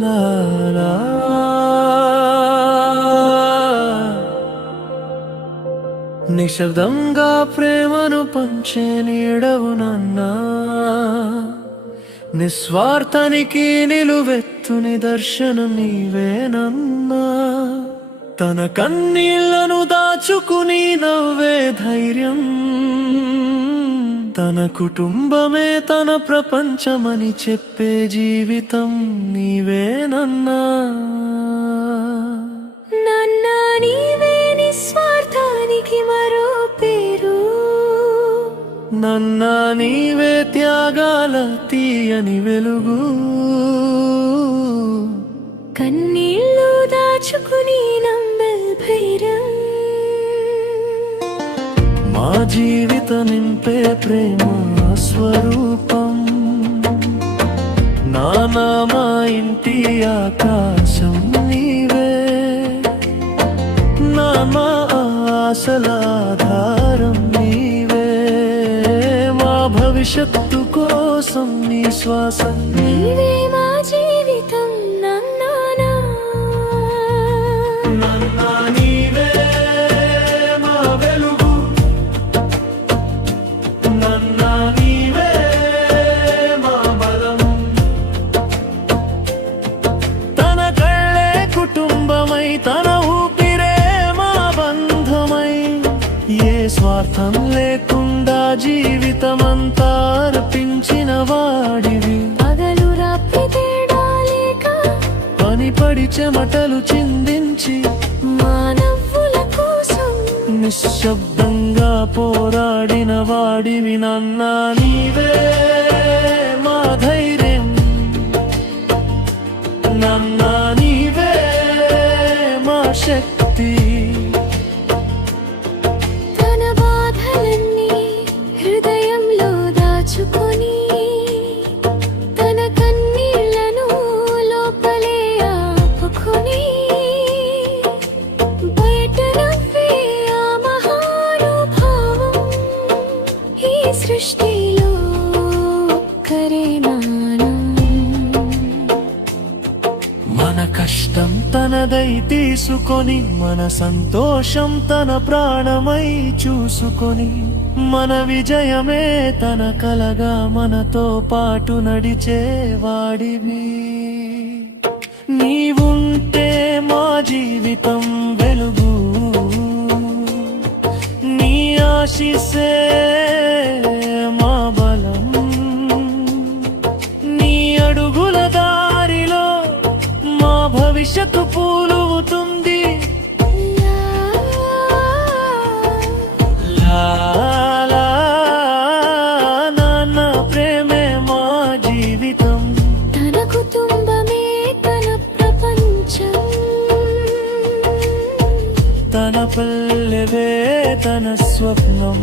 లా లా నిశ్శబ్దంగా ప్రేమను పంచే నీడవు నాన్నా, నిస్వార్థానికి నిలువెత్తు నిదర్శనం నీవేనన్నా. తన కన్నీళ్లను దాచుకుని నవ్వే ధైర్యం, తన కుటుంబమే తన ప్రపంచమని చెప్పే జీవితం నీవేనన్నా. నాన్నా నీవే నిస్వార్థానికి మరో పేరు, నన్నా నీవే త్యాగాల తీయని వెలుగు. కన్నీళ్ళు దాచుకుని నమ్మే ధైర్యం, మా జీవిత నింపే ప్రేమ స్వరూపం. నానా మా ఇంటి ఆకాశం నీవే, నానా ఆశల ఆధారం నీవే. మా భవిష్యత్తు కోసం నీ శ్వాస నీవే మా జీవితం నాన్నా. నన్నా నీవే మా వెలుగు, నన్నా నీవే మా బలం. తన కళ్ళే కుటుంబమై, తన ఊపిరే మా బంధమై, ఏ స్వార్థం లేకుండా జీవితమంతా అర్పించిన వాడివి. పగలు రాత్రి తేడా లేక పని పడి చెమటలు చిందించి మానవుల కోసం నిశ్శబ్దంగా పోరాడిన వాడివి. నాన్నా నీవే మా ధైర్యం, నాన్నా నీవే మా శక్తి. తన బాధలన్నీ హృదయంలో దాచుకొని, తన కన్నీళ్లను లోపలే ఆపుకొని, బయట నవ్వే ఆ మహానుభావం ఈ సృష్టిలో ఒక్కరే నానా. మన కష్టం తనదై తీసుకొని, మన సంతోషం తన ప్రాణమై చూసుకొని, మన విజయమే తన కలగా మనతో పాటు నడిచేవాడివి. నీవుంటే మా జీవితం వెలుగు, నీ ఆశీస్సే మా బలం. నీ అడుగుల దారిలో మా భవిష్యత్తు పూలుతుంది. లా లా నాన్న ప్రేమే మా జీవితం, తన కుటుంబమే తన ప్రపంచం, తన పల్లెవే తన స్వప్నం.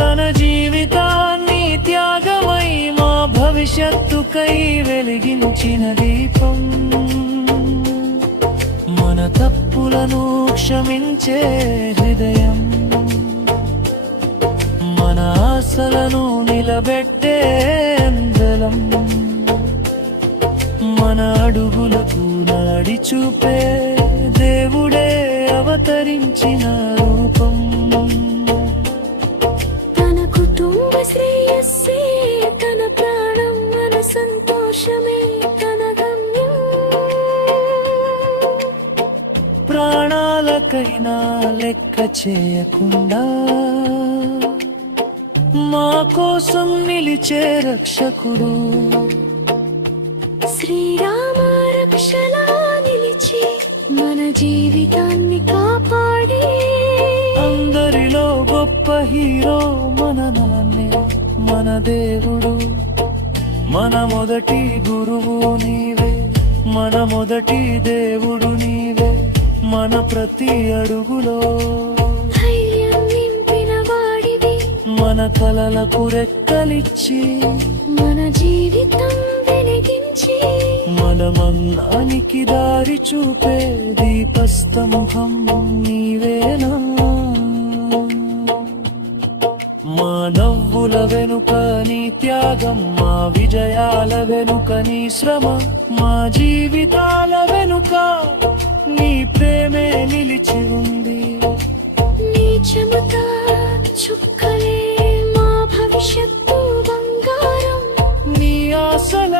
తన జీవితాన్ని త్యాగమై మా భవిష్యత్తుకై వెలిగించిన దీపం. మన తప్పులను క్షమించే హృదయం, మన ఆశలను నిలబెట్టే అందలం. మన అడుగులకు నాడి చూపే దేవుడే అవతరించిన రూపం. తన కుటుంబ శ్రేయస్సే తన ప్రాణం, మన సంతోషమే తన గమ్యం. ప్రాణాలకైనా లెక్క చేయకుండా మా కోసం నిలిచే రక్షకుడు. శ్రీరామ రక్షలా నిలిచి మన జీవితాన్ని కాపాడే అందరిలో గొప్ప హీరో మన నాన్నే, మన దేవుడు. మన మొదటి గురువు నీవే, మన మొదటి దేవుడు నీవే. మన ప్రతి అడుగులో ధైర్యం నింపిన వాడివి, మన కలలకు రెక్కలిచ్చి మన జీవితం వెలిగించి, మన మన్నానికి దారి చూపే దీపస్తంభం నీవేనా. మా నవ్వుల వెనుక నీ త్యాగం, మా విజయాల వెనుక నీ శ్రమ, మా జీవితాల వెనుక నీ ప్రేమే నిలిచి ఉంది. నీ చెమట చుక్కలే మా భవిష్యత్తు బంగారం. నీ ఆశల